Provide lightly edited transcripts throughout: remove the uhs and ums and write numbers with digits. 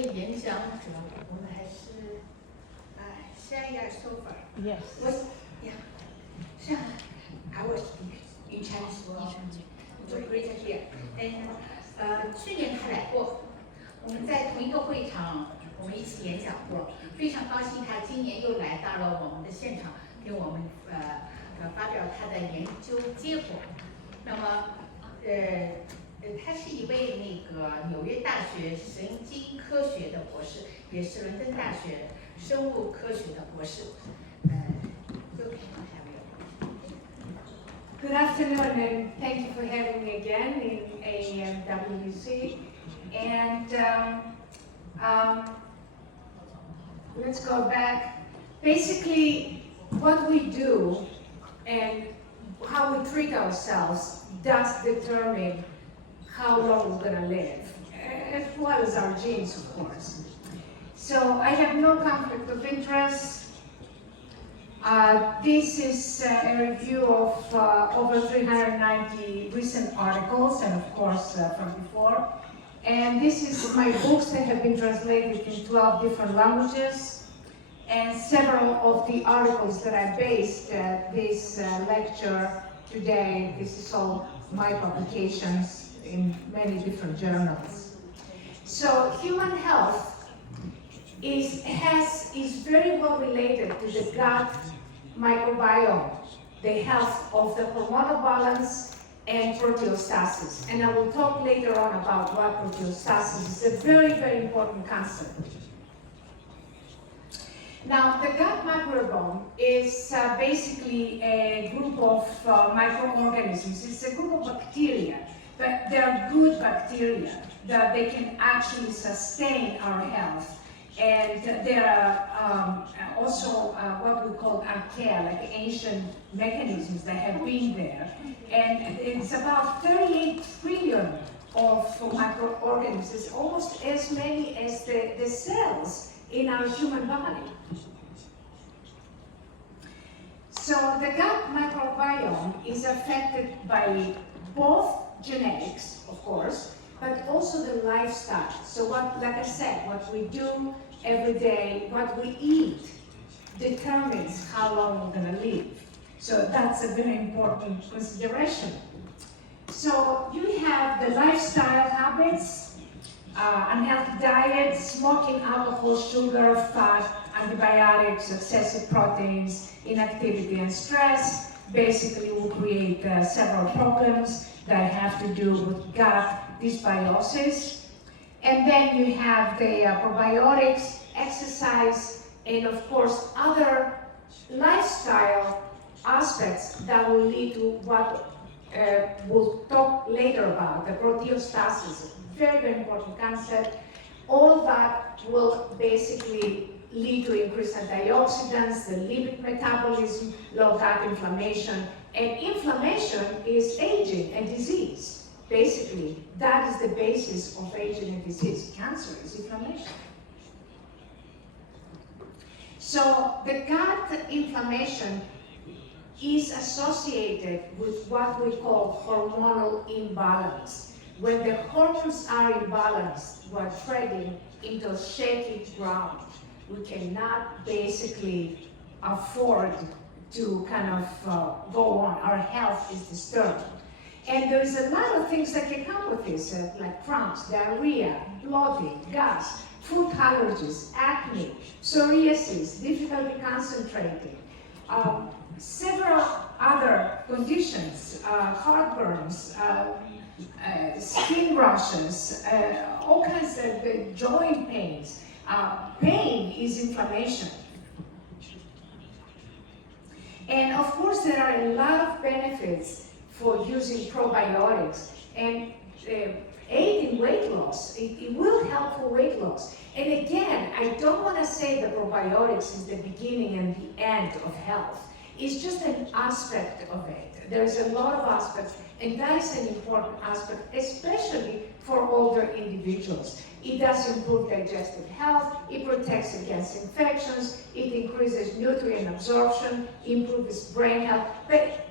的演讲者，我们还是Xanya Sofra. Yes. I was in Chinese world. So great to hear. And 去年他来过，我们在同一个会场，我们一起演讲过。非常高兴他今年又来到了我们的现场，给我们发表他的研究结果。那么他是一位纽约大学神经科学的博士，也是伦敦大学生物科学的博士。Good afternoon, and thank you for having me again in AWC. And let's go back. Basically, what we do and how we treat ourselves does determine how long we're going to live, as well as our genes, of course. So I have no conflict of interest. This is a review of over 390 recent articles, and of course from before. And this is my books that have been translated in 12 different languages. And several of the articles that I based this lecture today, this is all my publications in many different journals. So human health is very well related to the gut microbiome, the health of the hormonal balance and proteostasis. And I will talk later on about what proteostasis is. A very, very important concept. Now, the gut microbiome is basically a group of microorganisms. It's a group of bacteria, but they're good bacteria that they can actually sustain our health. And there are also what we call archaea, like ancient mechanisms that have been there. And it's about 38 trillion of microorganisms, almost as many as the cells in our human body. So the gut microbiome is affected by both genetics, of course, but also the lifestyle. So like I said, what we do every day, what we eat, determines how long we're going to live. So that's a very important consideration. So you have the lifestyle habits, unhealthy diet, smoking, alcohol, sugar, fat, antibiotics, excessive proteins, inactivity, and stress. Basically will create several problems that have to do with gut dysbiosis. And then you have the probiotics, exercise, and of course other lifestyle aspects that will lead to what we'll talk later about, the proteostasis. Very, very important concept. All that will basically lead to increased antioxidants, the lipid metabolism, low gut inflammation. And inflammation is aging and disease. Basically, that is the basis of aging and disease. Cancer is inflammation. So the gut inflammation is associated with what we call hormonal imbalance. When the hormones are imbalanced, we're treading into shaky ground. We cannot basically afford to kind of go on. Our health is disturbed. And there's a lot of things that can come with this, like cramps, diarrhea, bloating, gas, food allergies, acne, psoriasis, difficulty concentrating, several other conditions, heartburns, skin rashes, all kinds of joint pains. Pain is inflammation. And of course, there are a lot of benefits for using probiotics and aid in weight loss. It will help for weight loss. And again, I don't want to say the probiotics is the beginning and the end of health. It's just an aspect of it. There's a lot of aspects, and that is an important aspect, especially for older individuals. It does improve digestive health, it protects against infections, it increases nutrient absorption, improves brain health, but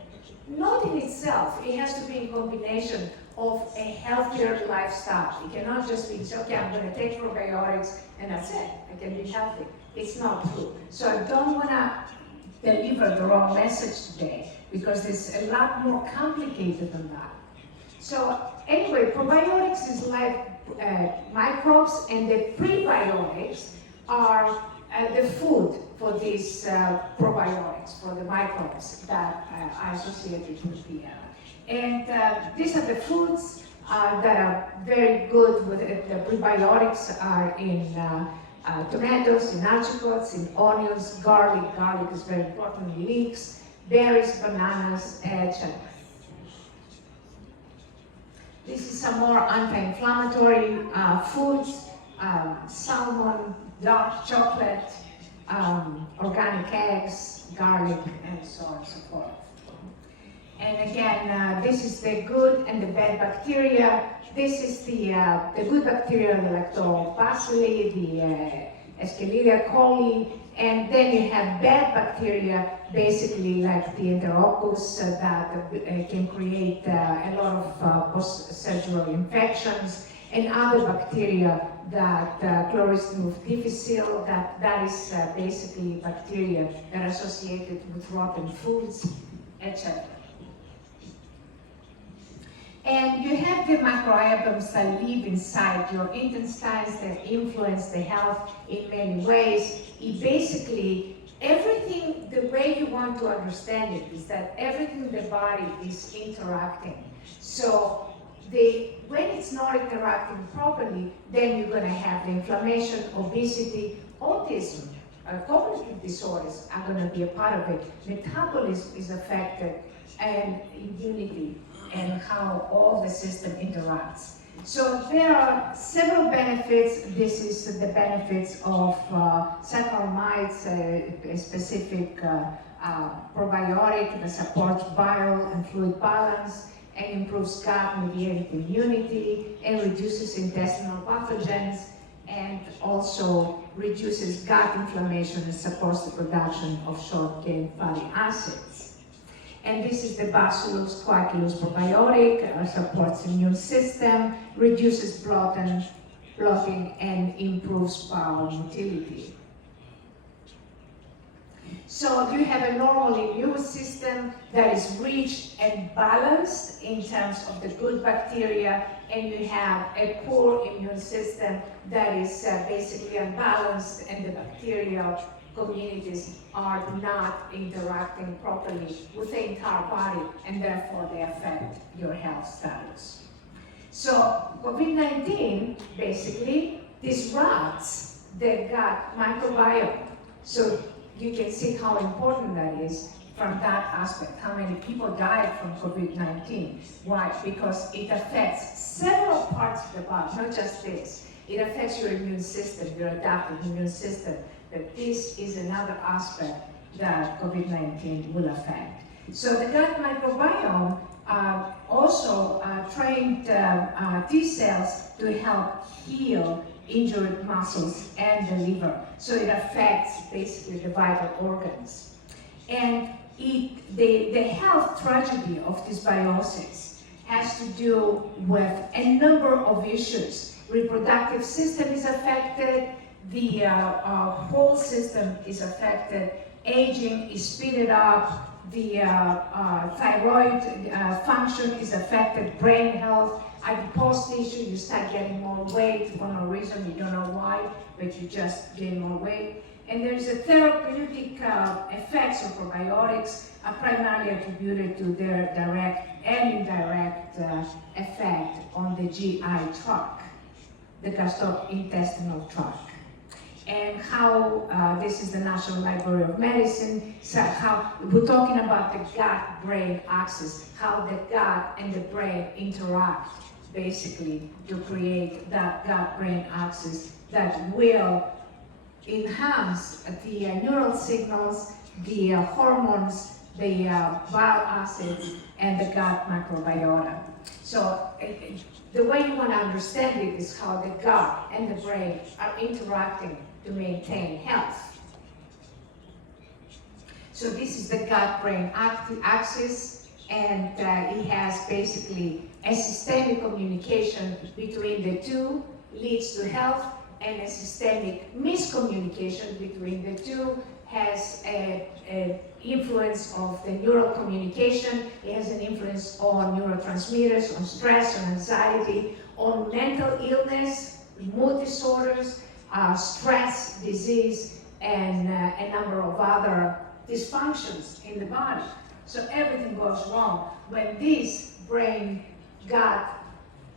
not in itself. It has to be in combination of a healthier lifestyle. It cannot just be, okay, I'm going to take probiotics and that's it, I can be healthy. It's not true. So I don't want to deliver the wrong message today, because it's a lot more complicated than that. So anyway, probiotics is like microbes, and the prebiotics are the food for these probiotics, for the microbes that are associated with the these are the foods that are very good with it. The prebiotics are in tomatoes, in apricots, in onions, garlic. Garlic is very important, leeks, berries, bananas, etc. This is some more anti-inflammatory foods, salmon, dark chocolate, organic eggs, garlic, and so on and so forth. And again, this is the good and the bad bacteria. This is the good bacteria, the lactobacilli, the Escherichia coli, and then you have bad bacteria, basically like the Enterococcus that can create a lot of post-surgical infections, and other bacteria that Chlorostridium difficile, that is basically bacteria that are associated with rotten foods, etc. And you have the microorganisms that live inside your intestines that influence the health in many ways. It basically, everything, the way you want to understand it is that everything in the body is interacting. So when it's not interacting properly, then you're going to have the inflammation, obesity, autism, cognitive disorders are going to be a part of it. Metabolism is affected, and immunity, and how all the system interacts. So there are several benefits. This is the benefits of Saccharomyces, a specific probiotic that supports bile and fluid balance and improves gut-mediated immunity and reduces intestinal pathogens, and also reduces gut inflammation and supports the production of short-chain fatty acids. And this is the Bacillus coagulus probiotic, supports immune system, reduces bloating, and improves bowel motility. So you have a normal immune system that is rich and balanced in terms of the good bacteria, and you have a poor immune system that is basically unbalanced, and the bacterial communities are not interacting properly with the entire body, and therefore they affect your health status. So COVID-19 basically disrupts the gut microbiome. So you can see how important that is from that aspect, how many people died from COVID-19. Why? Because it affects several parts of the body, not just this. It affects your immune system, your adaptive immune system. But this is another aspect that COVID-19 will affect. So the gut microbiome also trained T cells to help heal injured muscles and the liver. So it affects basically the vital organs. And the health tragedy of dysbiosis has to do with a number of issues. Reproductive system is affected, the whole system is affected, aging is speeded up, the thyroid function is affected, brain health, adipose tissue, you start getting more weight for no reason, you don't know why, but you just gain more weight. And there's a therapeutic effects of probiotics are primarily attributed to their direct and indirect effect on the GI tract, the gastrointestinal tract. And how this is the National Library of Medicine, so how we're talking about the gut-brain axis, how the gut and the brain interact basically to create that gut-brain axis that will enhance the neural signals, the hormones, the bile acids, and the gut microbiota. So the way you want to understand it is how the gut and the brain are interacting to maintain health. So this is the gut-brain axis, and it has basically a systemic communication between the two leads to health, and a systemic miscommunication between the two has an influence of the neural communication. It has an influence on neurotransmitters, on stress, on anxiety, on mental illness, mood disorders, stress, disease, and a number of other dysfunctions in the body. So everything goes wrong when this brain-gut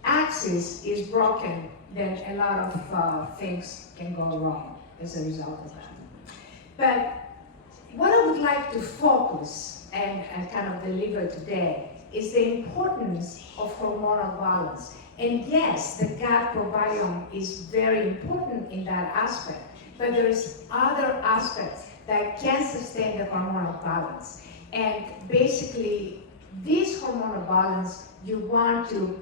axis is broken. Then a lot of things can go wrong as a result of that. But what I would like to focus and kind of deliver today is the importance of hormonal balance. And yes, the gut microbiome is very important in that aspect, but there is other aspects that can sustain the hormonal balance. And basically, this hormonal balance you want to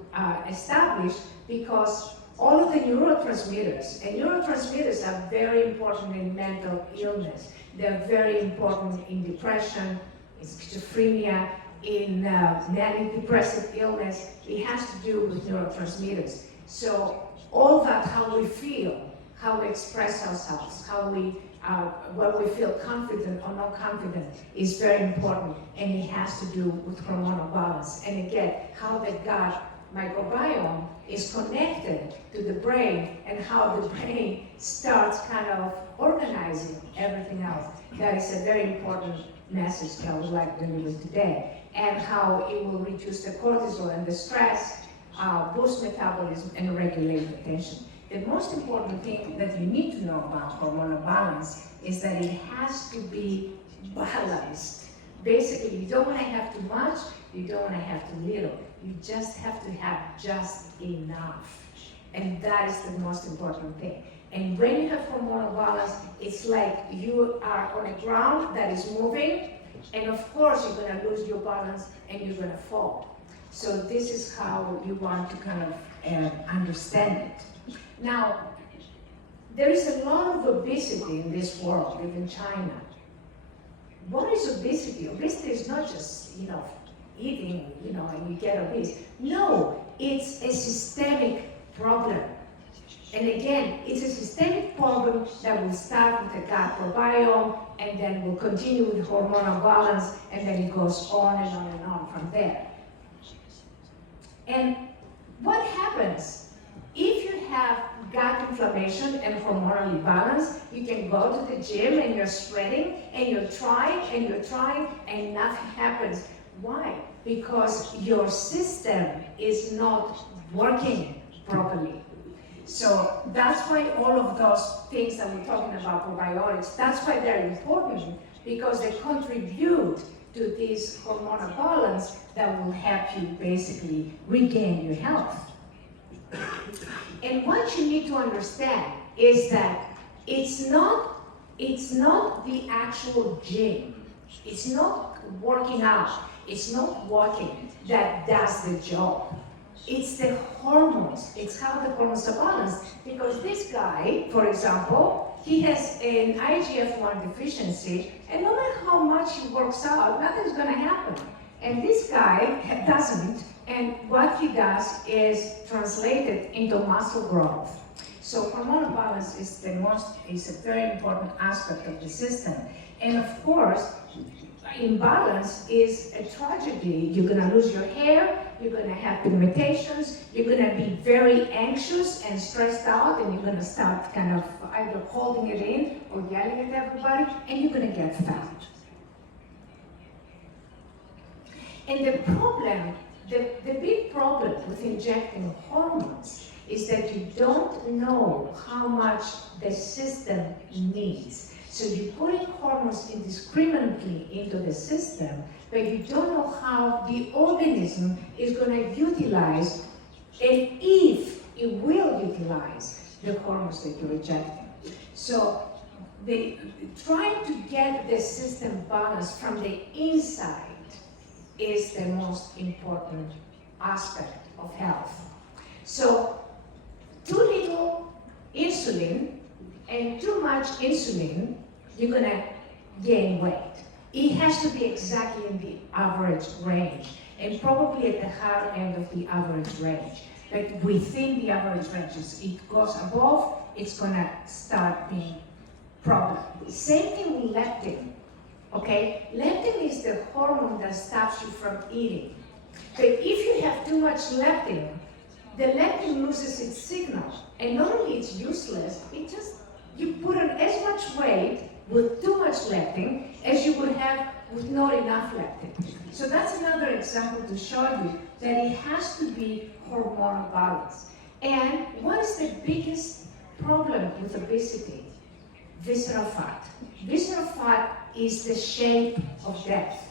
establish because all of the neurotransmitters, and neurotransmitters are very important in mental illness. They're very important in depression, in schizophrenia, in manic depressive illness. It has to do with neurotransmitters. So all that, how we feel, how we express ourselves, how we, when we feel confident or not confident is very important, and it has to do with hormonal balance. And again, how the gut microbiome is connected to the brain and how the brain starts kind of organizing everything else. That is a very important message that I would like to deliver today, and how it will reduce the cortisol and the stress, boost metabolism, and regulate the tension. The most important thing that you need to know about hormonal balance is that it has to be balanced. Basically, you don't want to have too much, you don't want to have too little. You just have to have just enough. And that is the most important thing. And when you have hormonal balance, it's like you are on a ground that is moving, and of course you're going to lose your balance and you're going to fall. So this is how you want to kind of understand it. Now, there is a lot of obesity in this world, even China. What is obesity? Obesity is not just, eating, and you get obese. No, it's a systemic problem. And again, it's a systemic problem that will start with the gut microbiome, and then will continue with hormonal balance, and then it goes on and on and on from there. And what happens if you have gut inflammation and hormonal imbalance? You can go to the gym and you're sweating and you're trying and nothing happens. Why? Because your system is not working properly. So that's why all of those things that we're talking about, probiotics, that's why they're important, because they contribute to this hormonal balance that will help you basically regain your health. And what you need to understand is that it's not the actual gym, it's not working out, it's not walking that does the job. It's the hormones, it's how the hormones are balanced. Because this guy, for example, he has an IGF-1 deficiency, and no matter how much he works out, nothing's gonna happen. And this guy doesn't, and what he does is translated into muscle growth. So hormonal balance is a very important aspect of the system. And of course, imbalance is a tragedy. You're gonna lose your hair, you're gonna have pigmentations, you're gonna be very anxious and stressed out, and you're gonna start kind of either holding it in or yelling at everybody, and you're gonna get fat. And the problem, the big problem with injecting hormones is that you don't know how much the system needs. So you're putting hormones indiscriminately into the system, but you don't know how the organism is going to utilize, and if it will utilize, the hormones that you're injecting. So trying to get the system balanced from the inside is the most important aspect of health. So too little insulin and too much insulin, you're gonna gain weight. it has to be exactly in the average range, and probably at the higher end of the average range. Like within the average ranges, it goes above, it's gonna start being problem. Same thing with leptin, okay? Leptin is the hormone that stops you from eating. But if you have too much leptin, the leptin loses its signal, and not only it's useless, you put on as much weight with too much leptin as you would have with not enough leptin. So that's another example to show you that it has to be hormonal balance. And what is the biggest problem with obesity? Visceral fat. Visceral fat is the shape of death.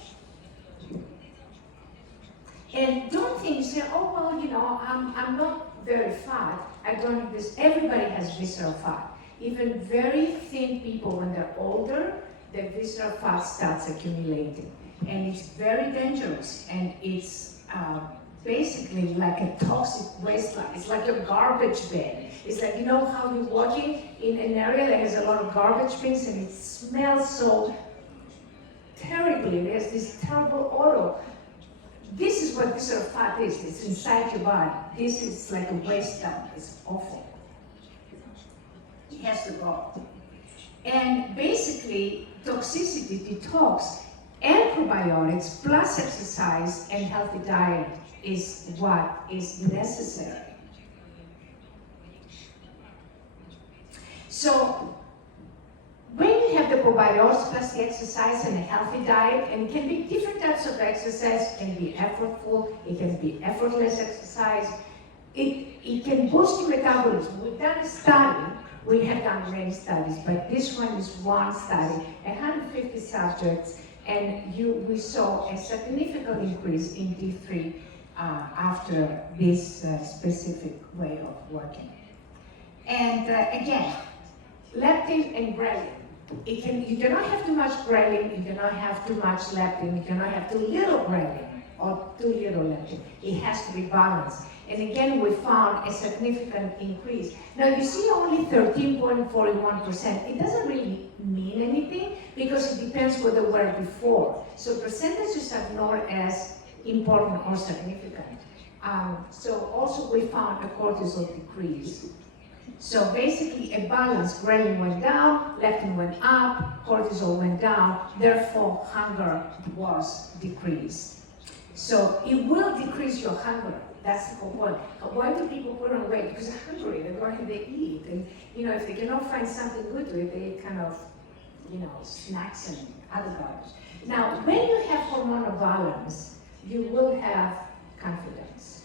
And don't think, say, oh, well, you know, I'm not very fat, I don't have this. Everybody has visceral fat. Even very thin people, when they're older, their visceral fat starts accumulating. And it's very dangerous, and it's basically like a toxic wasteland. It's like a garbage bin. It's like, you know how you're walking in an area that has a lot of garbage bins and it smells so terribly. There's this terrible odor. This is what visceral fat is. It's inside your body. This is like a waste dump. It's awful. It has to go. And basically, toxicity, detox, and probiotics, plus exercise and healthy diet is what is necessary. So, when you have the probiotics plus the exercise and a healthy diet, and it can be different types of exercise, it can be effortful, it can be effortless exercise, it can boost your metabolism. We've done a study, we have done many studies, but this one is one study, 150 subjects, and we saw a significant increase in D3 after this specific way of working. And again, leptin and ghrelin. You cannot have too much ghrelin, you cannot have too much leptin, you cannot have too little ghrelin or too little leptin. It has to be balanced. And again, we found a significant increase. Now you see only 13.41%. It doesn't really mean anything because it depends what they were before. So percentages are not as important or significant. So also we found a cortisol decrease. So basically a balance, ghrelin went down, leptin went up, cortisol went down, therefore hunger was decreased. So it will decrease your hunger. That's the whole point. Why do people put on weight? Because they're hungry, they're going and they eat. And you know, if they cannot find something good to eat, they kind of, you know, snacks and other garbage. Now, when you have hormonal balance, you will have confidence.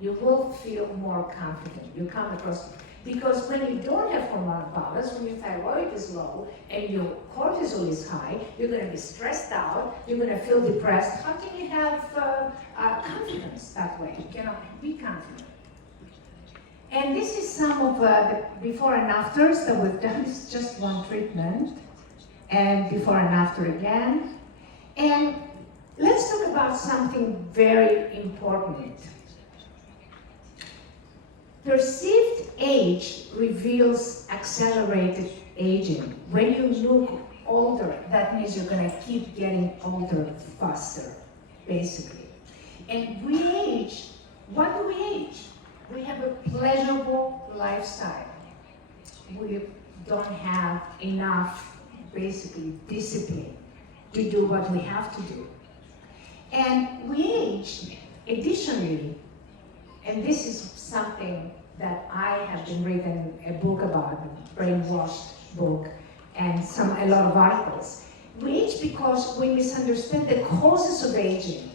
You will feel more confident. You come across, because when you don't have hormonal balance, when your thyroid is low and your cortisol is high, you're going to be stressed out, you're going to feel depressed. How can you have confidence that way? You cannot be confident. And this is some of the before and afters that we've done. This is just one treatment, and before and after again. And let's talk about something very important. Perceived age reveals accelerated aging. When you look older, that means you're going to keep getting older faster, basically. And we age. What do we age? We have a pleasurable lifestyle. We don't have enough, basically, discipline to do what we have to do. And we age, additionally, and this is something that I have been reading a book about, a brainwashed book, and a lot of articles. We age because we misunderstand the causes of aging.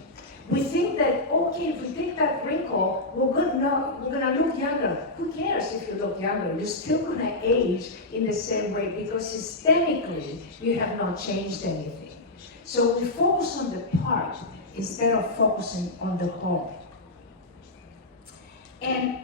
We think that, okay, if we take that wrinkle, we're gonna look younger. Who cares if you look younger? You're still gonna age in the same way because systemically, you have not changed anything. So we focus on the part instead of focusing on the whole. And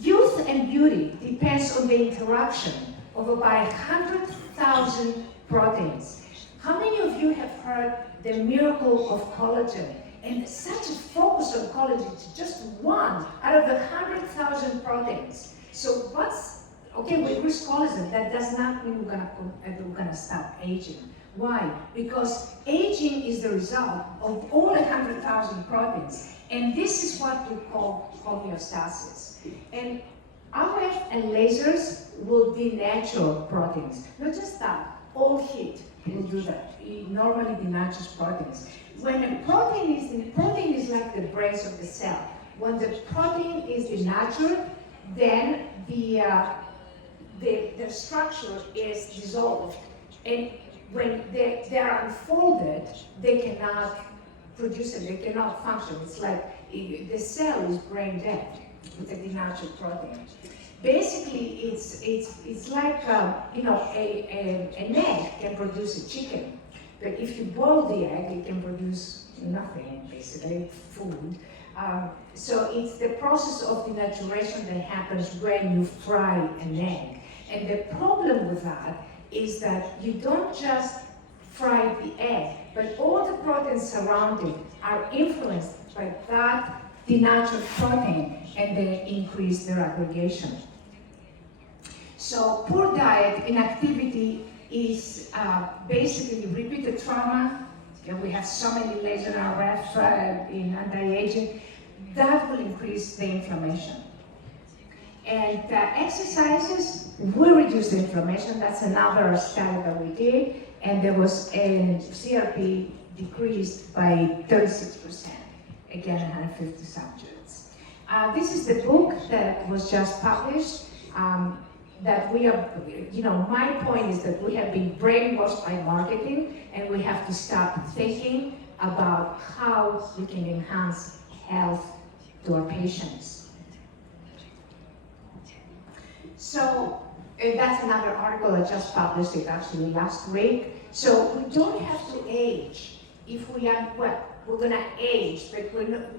youth and beauty depends on the interaction of about 100,000 proteins. How many of you have heard the miracle of collagen? And such a focus on collagen, it's just one out of the 100,000 proteins. So what's Okay, with risk collagen, that does not mean we're gonna stop aging. Why? Because aging is the result of all 100,000 proteins, and this is what we call homeostasis. And RF and lasers will denature proteins. Not just that, all heat will do that. It normally denatures proteins. When a protein is like the brains of the cell. When the protein is denatured, then the structure is dissolved. And when they are unfolded, they cannot produce it, they cannot function. It's like the cell is brain dead with a denatured protein. Basically, it's like an egg can produce a chicken, but if you boil the egg, it can produce nothing, basically food. So it's the process of denaturation that happens when you fry an egg. And the problem with that is that you don't just fry the egg, but all the proteins surrounding are influenced by that denatured protein, and they increase their aggregation. So poor diet, inactivity is basically repeated trauma. And we have so many laser RF in anti-aging. That will increase the inflammation. And exercises will reduce the inflammation. That's another study that we did. And there was a CRP decreased by 36%. Again, 150 subjects. This is the book that was just published. That we are, my point is that we have been brainwashed by marketing, and we have to stop thinking about how we can enhance health to our patients. So that's another article I just published it actually last week. So we don't have to age if we are, we're gonna age, but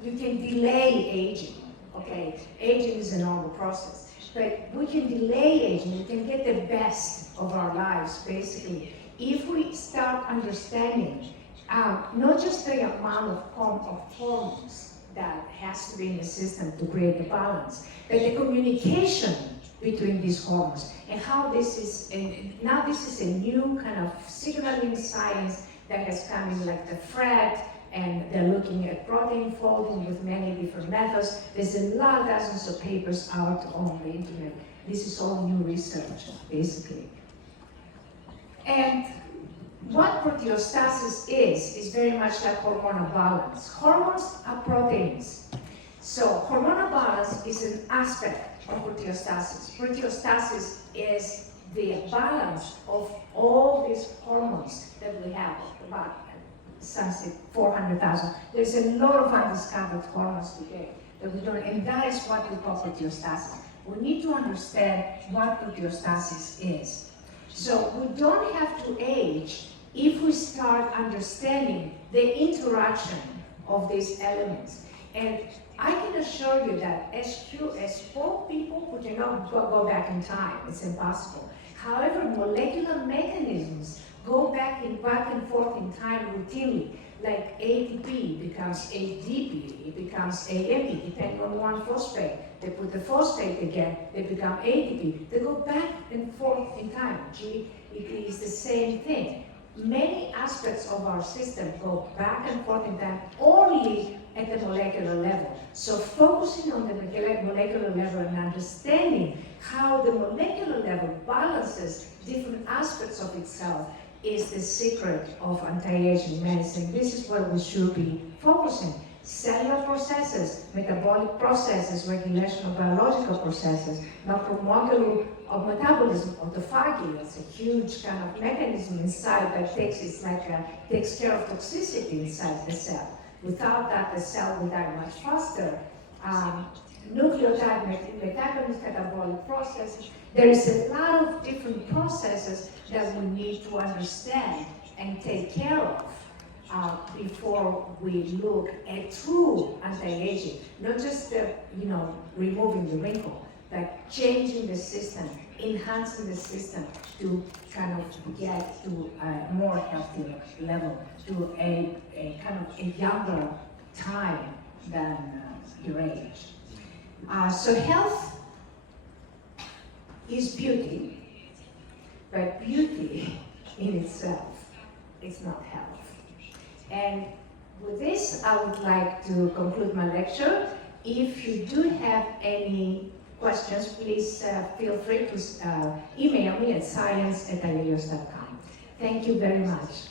you can delay aging, okay? Aging is a normal process. But we can delay aging, we can get the best of our lives, basically, if we start understanding not just the amount of hormones that has to be in the system to create the balance, but the communication between these hormones, and how this is, now this is a new kind of signaling science that has come in, like the FRET, and they're looking at protein folding with many different methods. There's a lot, dozens of papers out on the internet. This is all new research, basically. And what proteostasis is very much like hormonal balance. Hormones are proteins. So hormonal balance is an aspect of proteostasis. Proteostasis is the balance of all these hormones that we have, about 400,000. There's a lot of undiscovered hormones today that we don't, and that is what we call proteostasis. We need to understand what proteostasis is. So we don't have to age if we start understanding the interaction of these elements. And I can assure you that as 4 people, we cannot go back in time. It's impossible. However, molecular mechanisms go back and forth in time routinely. Like ATP becomes ADP, it becomes AMP, depending on one phosphate. They put the phosphate again, they become ATP. They go back and forth in time. It is the same thing. Many aspects of our system go back and forth in time only at the molecular level. So focusing on the molecular level and understanding how the molecular level balances different aspects of itself is the secret of anti-aging medicine. This is where we should be focusing. Cellular processes, metabolic processes, regulation of biological processes, macromolecule of metabolism, autophagy. That's a huge kind of mechanism inside that takes care of toxicity inside the cell. Without that, the cell will die much faster. Nucleotide metabolism, metabolic processes. There is a lot of different processes that we need to understand and take care of before we look at true anti-aging. Not just removing the wrinkle, but changing the system, enhancing the system to kind of get to a more healthy level, to a kind of a younger time than your age. So health is beauty, but beauty in itself is not health. And with this, I would like to conclude my lecture. If you do have any questions, please feel free to email me at science@iellios.com. Thank you very much.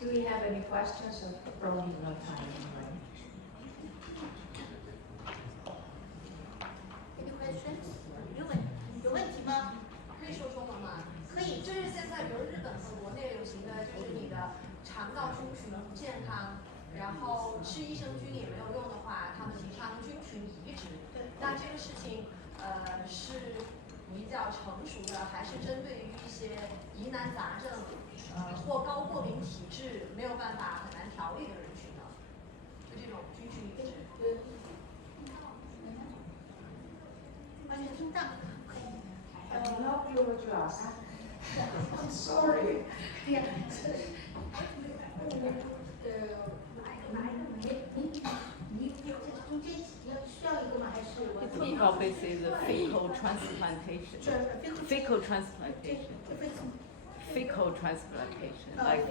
Do we have any questions, or probably no time? Any questions? 有问题吗？可以说中文吗？可以，就是现在，比如日本和国内流行的就是你的肠道菌群不健康，然后吃益生菌也没有用的话，他们提倡菌群移植。那这个事情，是比较成熟的，还是针对于一些疑难杂症，或高过敏体质没有办法很难调理的人群呢？就这种菌群移植。完全中档。I have no clue what you asked. I'm sorry. 对呀，你这中间需要一个吗？还是我？ Probably say the fecal transplantation. Fecal transplantation. Fecal transplantation. Like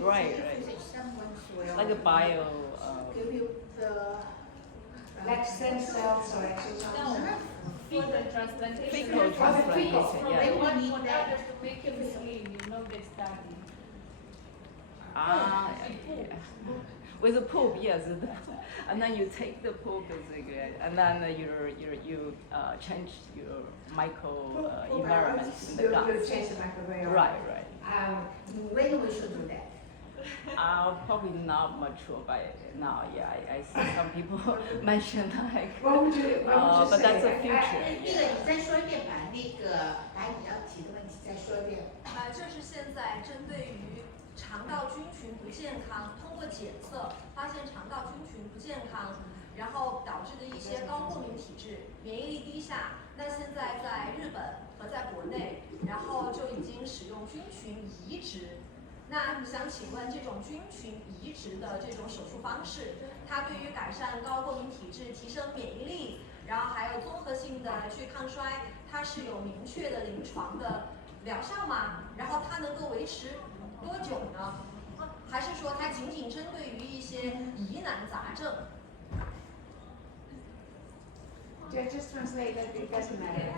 right. Like a bio. Give you the Like stem cells or exosomes? Fecal Fecal. transplantation. They Yeah. want need that. Just to make him slim, you know, they study. Yeah. With the poop, yes. And then you take the poop basically, and then you change your micro environment in the You gut. change the microbiome. Right. When we should do that? Probably not mature by now. Yeah, I see some people mention like. What would you But say? that's the future. 那个你再说一遍，把那个把你要提的问题再说一遍。这是现在针对于肠道菌群不健康，通过检测发现肠道菌群不健康，然后导致的一些高过敏体质、免疫力低下。那现在在日本和在国内，然后就已经使用菌群移植。那想请问，这种菌群移植的这种手术方式，它对于改善高过敏体质、提升免疫力，然后还有综合性的去抗衰，它是有明确的临床的疗效吗？然后它能够维持多久呢？还是说它仅仅针对于一些疑难杂症？ Just translate it, it doesn't matter.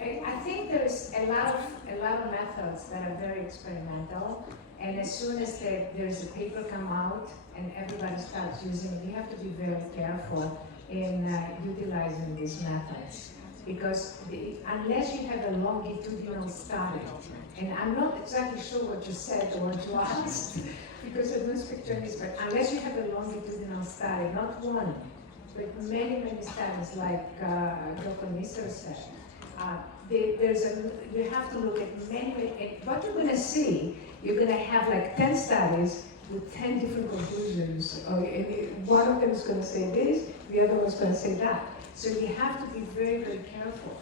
I think there's a lot of methods that are very experimental, and as soon as there's a paper come out and everybody starts using it, you have to be very careful in utilizing these methods, because unless you have a longitudinal study, and I'm not exactly sure what you said or what you asked, because I don't speak Chinese, but unless you have a longitudinal study, not one, but many studies, like Dr. Mister said, you have to look at many, what you're going to see, you're going to have like 10 studies with 10 different conclusions. One of them is going to say this, the other one's going to say that. So you have to be very, very careful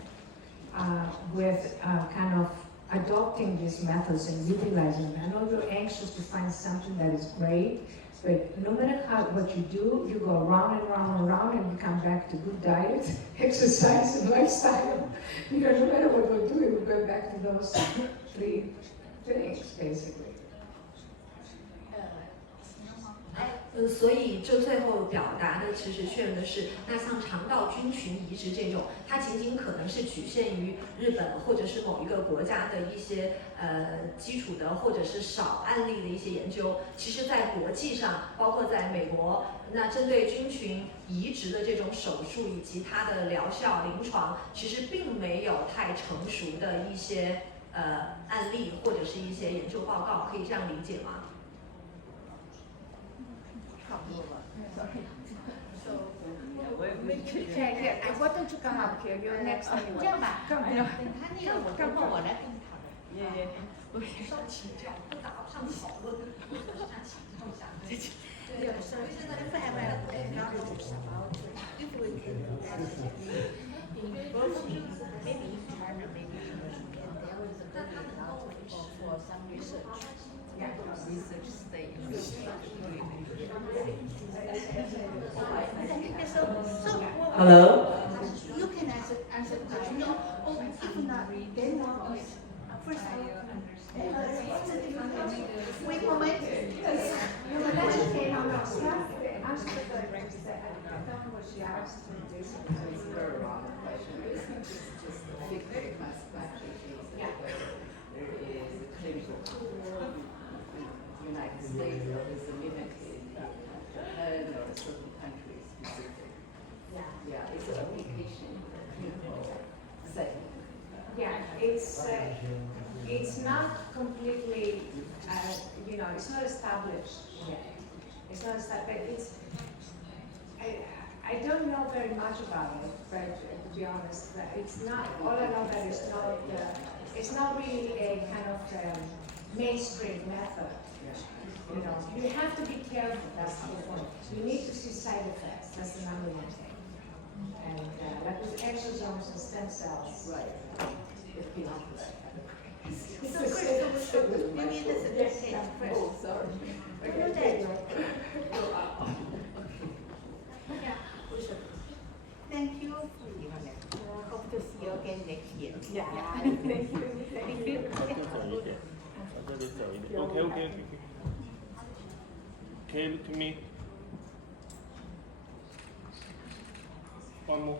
with kind of adopting these methods and utilizing them. I know you're anxious to find something that is great, but no matter what you do, you go around and around and around, and you come back to good diet, exercise, and lifestyle. You know, no matter what we're doing, we're going back to those three things, basically. 所以这最后表达的其实确认的是，那像肠道菌群移植这种，它仅仅可能是局限于日本或者是某一个国家的一些基础的或者是少案例的一些研究。其实，在国际上，包括在美国，那针对菌群移植的这种手术以及它的疗效、临床，其实并没有太成熟的一些案例或者是一些研究报告，可以这样理解吗？ Okay, why don't you come up here? You're next anyway. 这样吧， Come 等 here. 他那个我等会我来跟你讨论。上请教，不打不上讨论，上请教一下。对，所以现在就是 have a technologies about if we can do that in both maybe in China, maybe in Japan, there was a very for some research. research stage. Hello? You can answer the question. No, or if not, then first what's the difference? Wait a moment. No, answer the question. I don't know what she asked. It's a very wrong question. It's just a figure classification. Yeah. There is a clinical United States or is limited Japan or certain countries specific. Yeah, it's an application clinical setting. Yeah, it's not completely, it's not established yet. It's not established. I don't know very much about it, but to be honest, it's not. All I know that it's not really a kind of mainstream method. You have to be careful. That's the point. You need to see side effects. That's the number one thing. And like with exosomes and stem cells. Right. So first, you need the certificate first. Oh, sorry. Yeah. Thank you. Hope to see you again next year. Yeah. Thank you. Thank you. 这里走一点。Okay. Okay, look at me. One more.